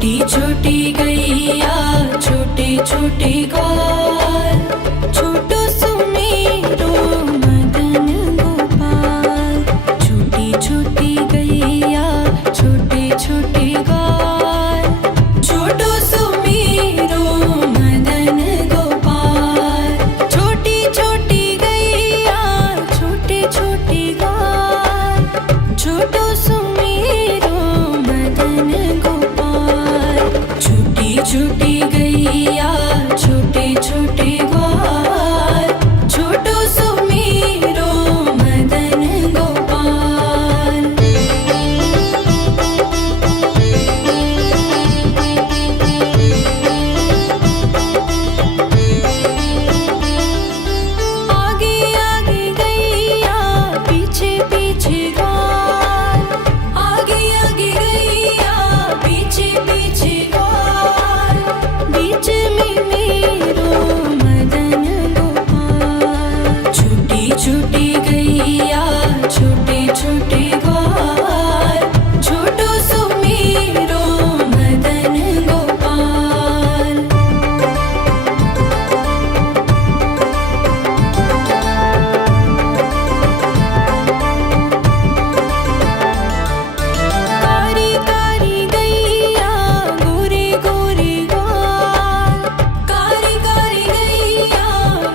छोटी छोटी गैया छोटे छोटे ग्वाल, छोटो सुमेरो मदन गोपाल। छोटी छोटी गैया छोटे छोटे ग्वाल, छोटो सुमेरो मदन गोपाल। छोटी छोटी गैया छोटे छोटे ग्वाल, छोटो सुमेरो मदन गोपाल। छोटी छोटी गैया छोटे छोटे ग्वाल, छोटो सुमेरो मदन गोपाल। आगे आगे गैया पीछे पीछे ग्वाल, आगे आगे गैया पीछे पीछे ग्वाल। बीच में मेरो मदन गोपाल। छोटी छोटी गैया छोटे छोटे ग्वाल, छोटो सुमेरो मदन गोपाल। कारी कारी गैया गोरे गोरे ग्वाल, कारी कारी गैया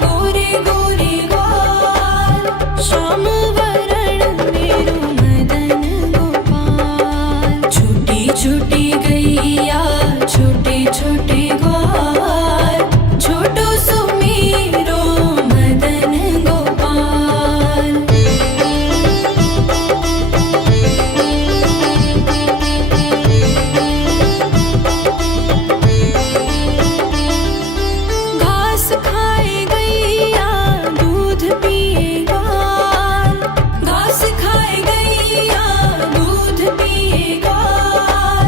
गोरे गोरे ग्वाल। श्याम वरण मेरो मदन गोपाल। छोटी छोटी गैया छोटे छोटे ग्वाल, छोटो सुमेरो मदन गोपाल। घास खाए गैया दूध पिए ग्वाल, घास खाए गैया दूध पिए ग्वाल।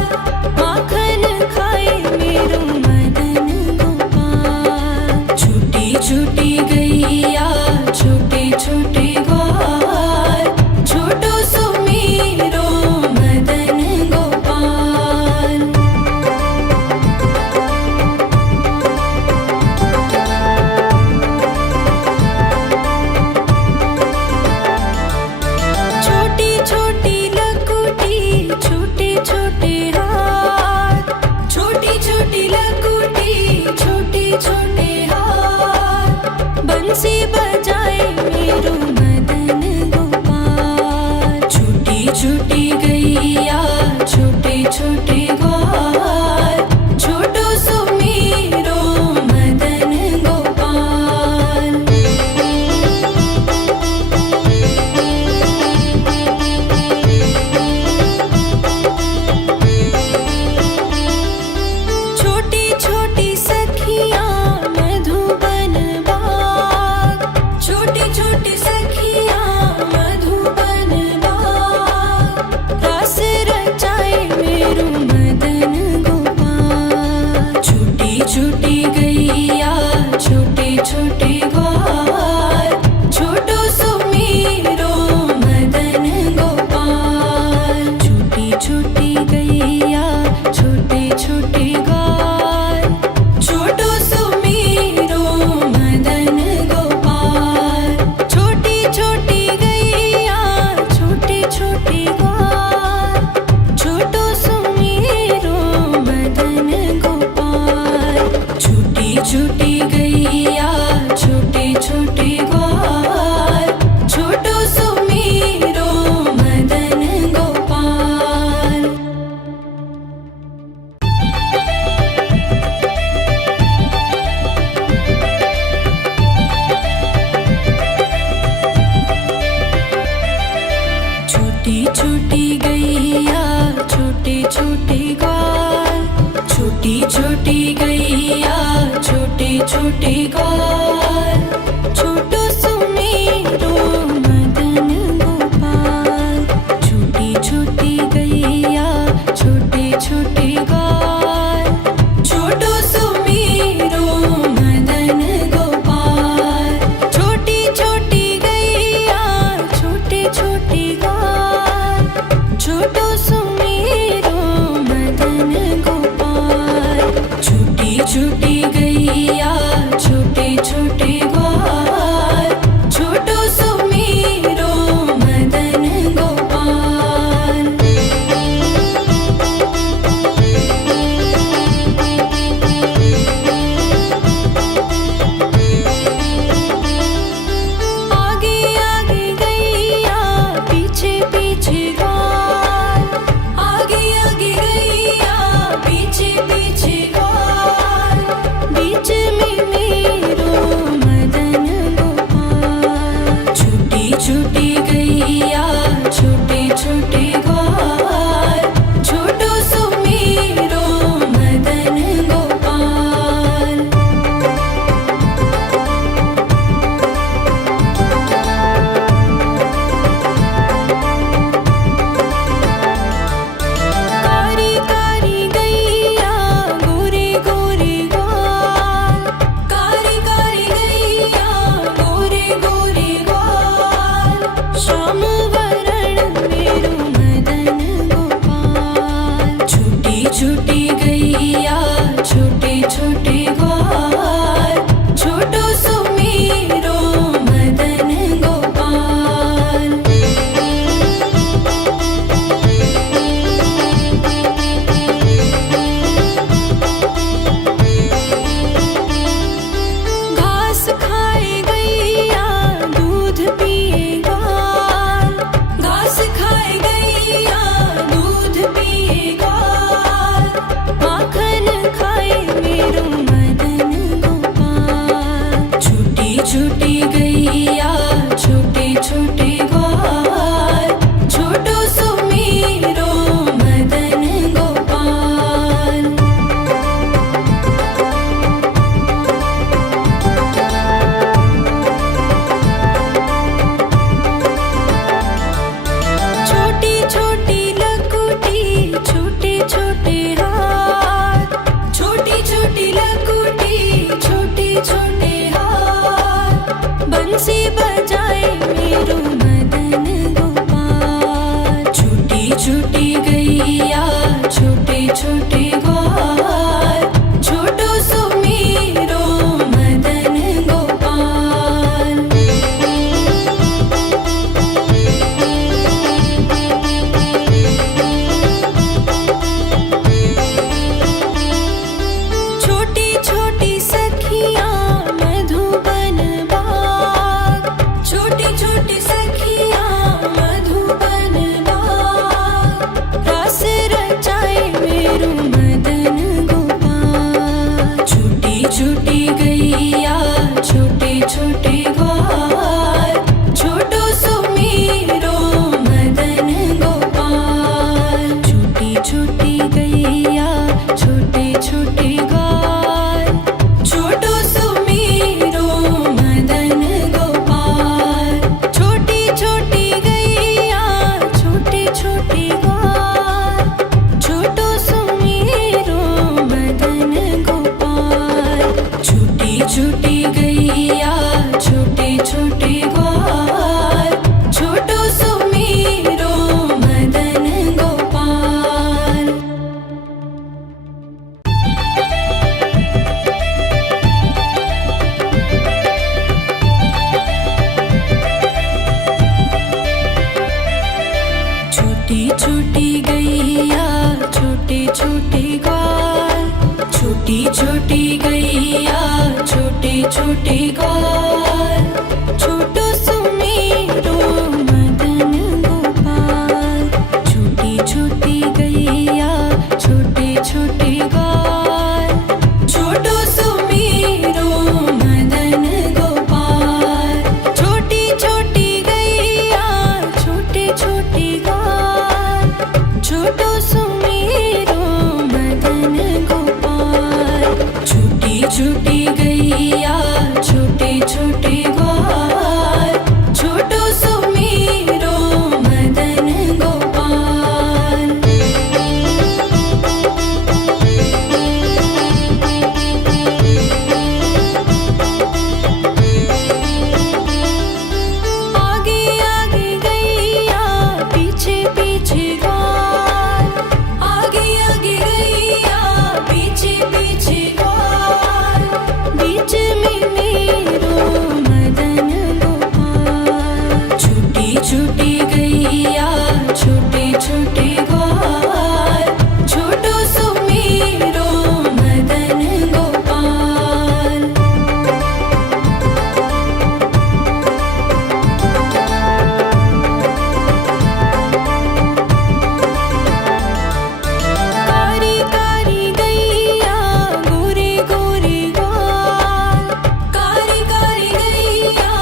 माखन खाए मेरो मदन गोपाल। छोटी छोटी गैया छोटे छोटे ग्वाल, छोटो सुमेरो मदन गोपाल। छोटी छोटी लकुटी छोटे छोटे हाथ, छोटी छोटी लकुटी छोटे छोटे हाथ। बंसी बजाए मेरो मदन गोपाल। छोटी छोटी गैया छोटे छोटे ग्वाल, छोटो सुमेरो मदन गोपाल। छोटी छोटी सखियाँ मधुबन बाग, छोटी छोटी सखियाँ मधुबन बाग। रास रचाए मेरो मदन गोपाल। छोटी छोटी गैया छोटे छोटे ग्वाल, छोटो सुमेरो मदन गोपाल। छोटी छोटी गैया छोटे छोटे ग्वाल, छोटो सुमेरो मदन गोपाल। छोटी छोटी गैया छोटे छोटे ग्वाल, छोटो सुमेरो मदन गोपाल। छोटी छोटी गैया छोटे छोटे ग्वाल, छोटो सुमेरो मदन गोपाल। छोटी छोटी गैया छोटे छोटे ग्वाल, छोटी छोटी गैया छोटे छोटे ग्वाल, छोटो सुमेरो मदन गोपाल। छोटी छोटी गैया छोटे छोटे ग्वाल, छोटो सुमेरो मदन गोपाल। छोटी छोटी गैया छोटे छोटे ग्वाल, छोटो सुमेरो मदन गोपाल। छोटी गैया छोटे छोटे ग्वाल, छोटो सुमेरो मदन गोपाल। घास खाए गैया दूध पिए ग्वाल, घास खाए गैया दूध पिए ग्वाल, माखन खाए मेरो मदन गोपाल। छोटी छोटी गैया छोटे छोटे ग्वाल, छोटो सुमेरो मदन गोपाल। छोटी छोटी लकुटी छोटे छोटे हाथ, छोटी छोटी लकुटी छोटे छोटे हाथ, बंसी बजाए मेरो मदन गोपाल। छोटी छोटी गैया छोटे छोटे ग्वाल, छोटो सुमेरो मदन गोपाल। छोटी छोटी सखियाँ मधुबन बाग, छोटी छोटी सखियाँ मधुबन बाग, रास रचाए मेरो मदन गोपाल। छोटी छोटी गैया छोटे छोटे ग्वाल, छोटो सुमेरो मदन गोपाल। छोटी छोटी गैया छोटे छोटे ग्वाल, छोटो सुमेरो मदन गोपाल। छोटी छोटी गैया छोटे छोटे ग्वाल, छोटो सुमेरो मदन गोपाल। छोटी छोटी गैया छोटे छोटे ग्वाल, छोटो सुमेरो मदन गोपाल। छोटी छोटी गैया छोटे छोटे ग्वाल, छोटी छोटी गैया छोटे छोटे ग्वाल, छोटो सुमेरो मदन गोपाल। छोटी छोटी गैया छोटे छोटे ग्वाल, छोटो सुमेरो मदन गोपाल। छोटी छोटी गैया छोटे छोटे ग्वाल, छोटो सुमेरो मदन गोपाल। छोटी छोटी गैया छोटे छोटे ग्वाल, छोटो सुमेरो मदन गोपाल। आगे आगे गैया पीछे पीछे ग्वाल, आगे आगे गैया पीछे पीछे ग्वाल, बीच में मेरो मदन गोपाल। छोटी छोटी गैया छोटे छोटे ग्वाल, छोटो सुमेरो मदन गोपाल। कारी कारी गैया गोरे गोरे ग्वाल, कारी कारी गैया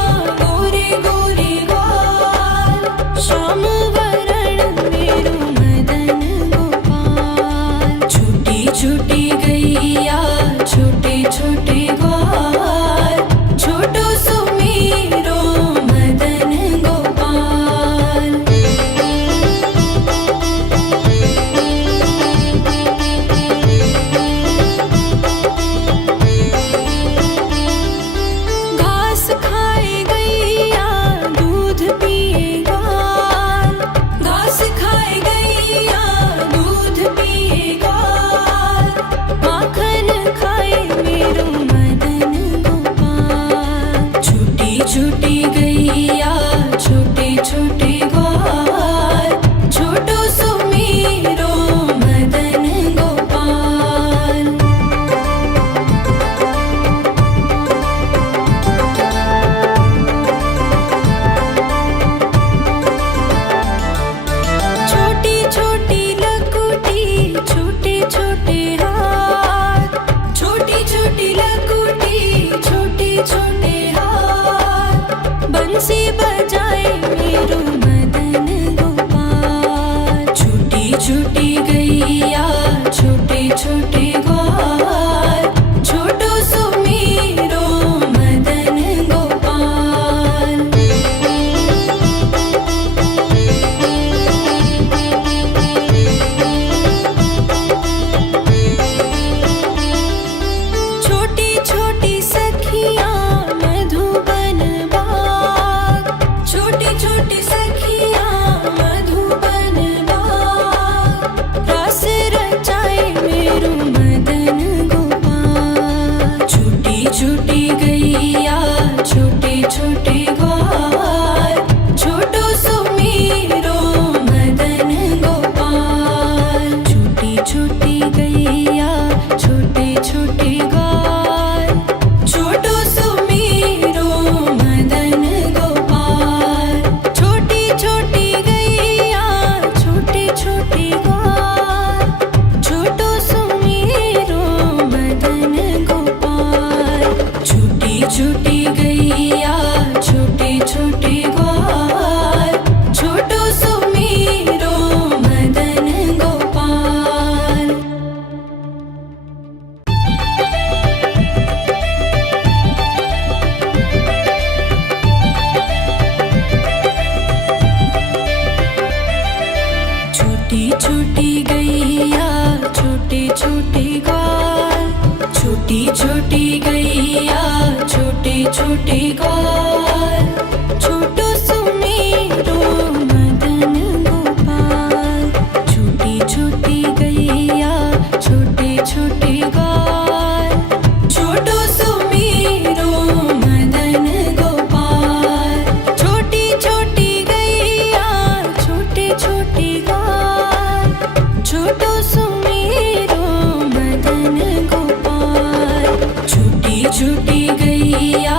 गोरे गोरे ग्वाल, श्याम वरण मेरो मदन गोपाल। छोटी छोटी गैया छोटे छोटे ग्वाल, छोटो सुमेरो मदन गोपाल। घास खाए गैया दूध पिए ग्वाल, घास खाए गैया दूध पिए ग्वाल, छोटे ग्वाल, छोटो सुमेरो मदन गोपाल। छोटी छोटी गैया छोटे छोटे ग्वाल, छोटो सुमेरो मदन गोपाल। छोटी छोटी गैया छोटे छोटे ग्वाल, छोटो सुमेरो मदन गोपाल। छोटी छोटी गैया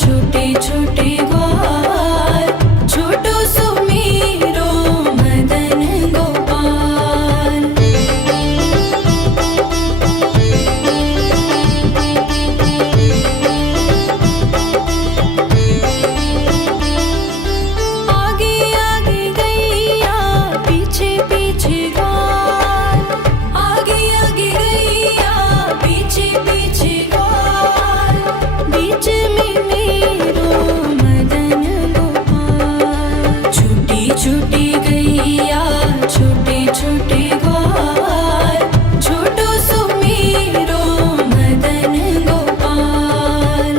छोटे छोटे ग्वाल, छोटो सुमेरो मदन गोपाल। आगे आगे गैया पीछे पीछे ग्वाल, आगे आगे गैया पीछे पीछे ग्वाल। बीच में मेरो मदन गोपाल। छोटी छोटी गैया छोटे छोटे ग्वाल, छोटो सुमेरो मदन गोपाल।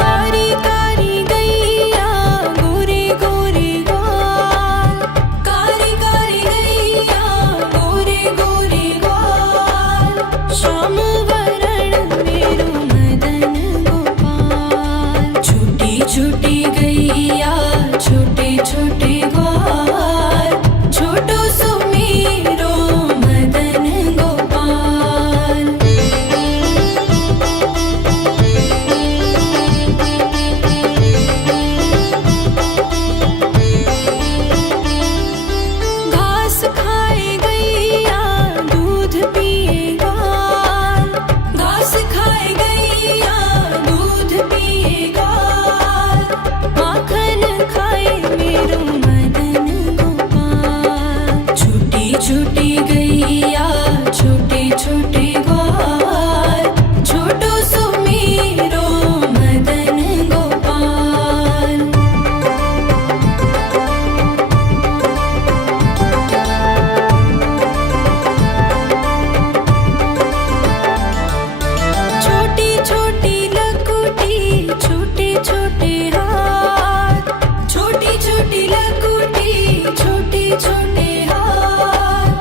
कारी कारी गैया गोरे गोरे ग्वाल, कारी कारी गैया गोरे गोरे ग्वाल। श्याम वरण मेरो मदन गोपाल। छोटी छोटी गैया छोटे छोटे ग्वाल, छोटो सुमेरो मदन गोपाल। घास खाए गैया दूध पिए ग्वाल, घास खाए गैया दूध पिए ग्वाल। माखन खाए मेरो मदन गोपाल। छोटी छोटी गैया छोटे छोटे ग्वाल, छोटो सुमेरो मदन गोपाल। छोटी छोटी लकुटी छोटे छोटे हाथ, छोटी छोटी लकुटी छोटे छोटे हाथ।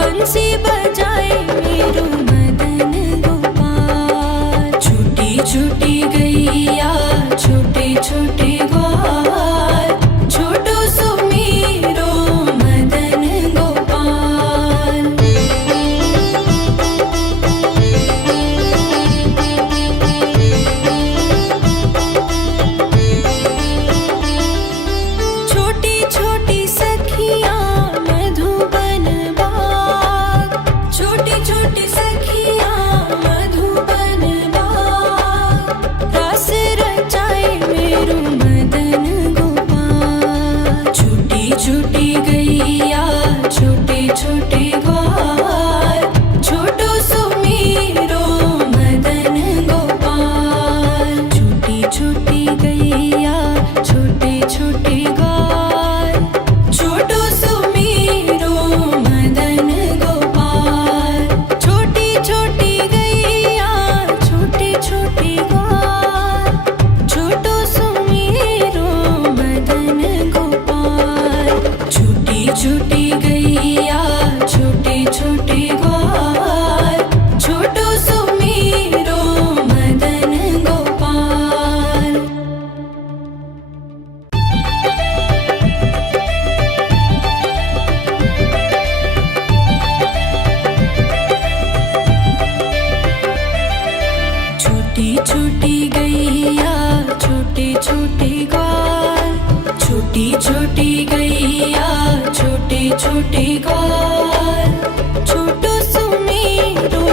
बंसी बजाए मेरो मदन गोपाल। छोटी छोटी गैया छोटे छोटे ग्वाल, छोटो सुमेरो मदन गोपाल। छोटी छोटी सखियाँ मधुबन बाग, छोटी छोटी सखियाँ मधुबन बाग। रास रचाए मेरो मदन गोपाल। छोटी छोटी गैया छोटे छोटे ग्वाल, छोटो सुमेरो मदन गोपाल। छोटी छोटी गैया छोटे छोटे ग्वाल, छोटो सुमेरो मदन गोपाल। छोटी छोटी गैया छोटे छोटे ग्वाल, छोटो सुमेरो मदन गोपाल। छोटी छोटी गैया छोटे छोटे ग्वाल, छोटो सुमेरो मदन गोपाल। छोटी छोटी गैया छोटे छोटे ग्वाल, छोटी छोटी गैया छोटे छोटे ग्वाल, छोटो सुमेरो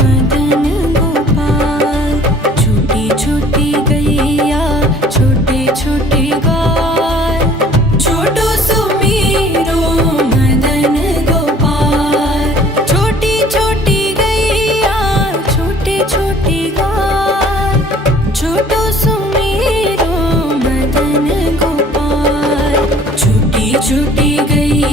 मदन गोपाल। छोटी छोटी गैया छोटे छोटे ग्वाल, छोटो सुमेरो मदन गोपाल। छोटी छोटी गैया छोटे छोटे ग्वाल, छोटो सुमेरो मदन गोपाल। छोटी छोटी गैया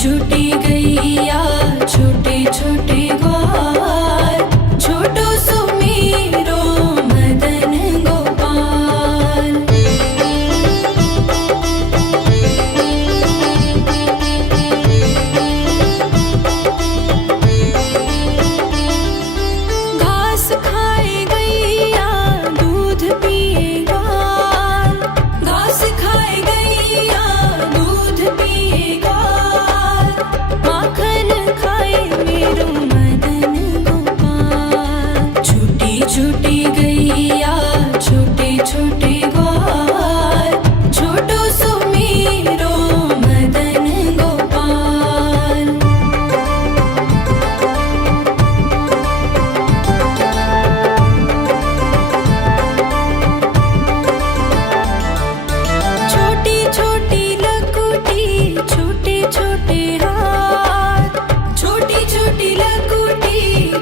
छोटी गैया छोटे छोटे ग्वाल, छोटो सुमेरो मदन गोपाल। घास खाए गैया दूध पिए ग्वाल, घास खाए गैया दूध पिए ग्वाल, माखन खाए मेरो मदन गोपाल। छोटी छोटी गैया छोटे छोटे ग्वाल, छोटो सुमेरो मदन गोपाल। छोटी छोटी लकुटी छोटे छोटे हाथ, छोटी छोटी लकुटी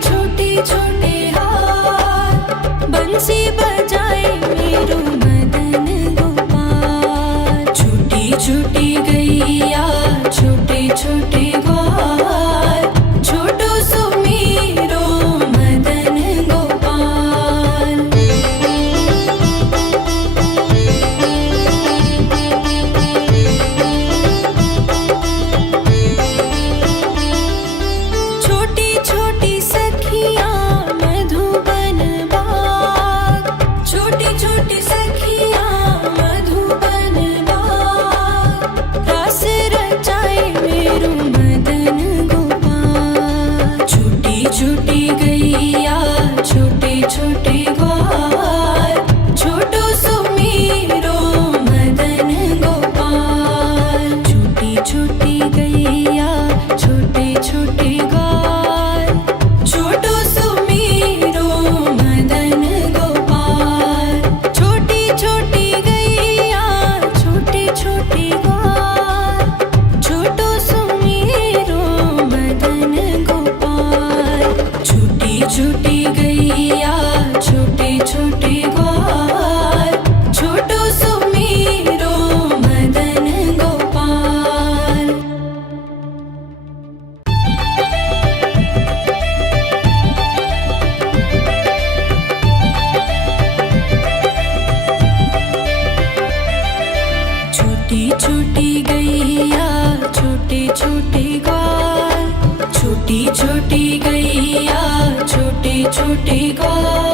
छोटे छोटे हाथ, बंसी बजाए मेरो मदन गोपाल। छोटी छोटी गैया छोटे छोटे ग्वाल, छोटो सुमेरो मदन गोपाल। छोटी छोटी सखियाँ मधुबन बाग, छोटी छोटी सखियाँ मधुबन बाग, रस रचाए मेरो मदन गोपाल। छोटी छोटी गैया छोटे छोटे ग्वाल, छोटो सुमेरो मदन गोपाल। छोटी छोटी गैया छोटे छोटे ग्वाल, छोटो सुमेरो मदन गोपाल। छोटी छोटी गैया छोटे छोटे ग्वाल, छोटो सुमेरो मदन गोपाल। छोटी छोटी गैया छोटे छोटे ग्वाल, छोटो सुमेरो मदन गोपाल। छोटी छोटी गैया छोटे छोटे ग्वाल, छोटी छोटी गैया छोटे छोटे ग्वाल,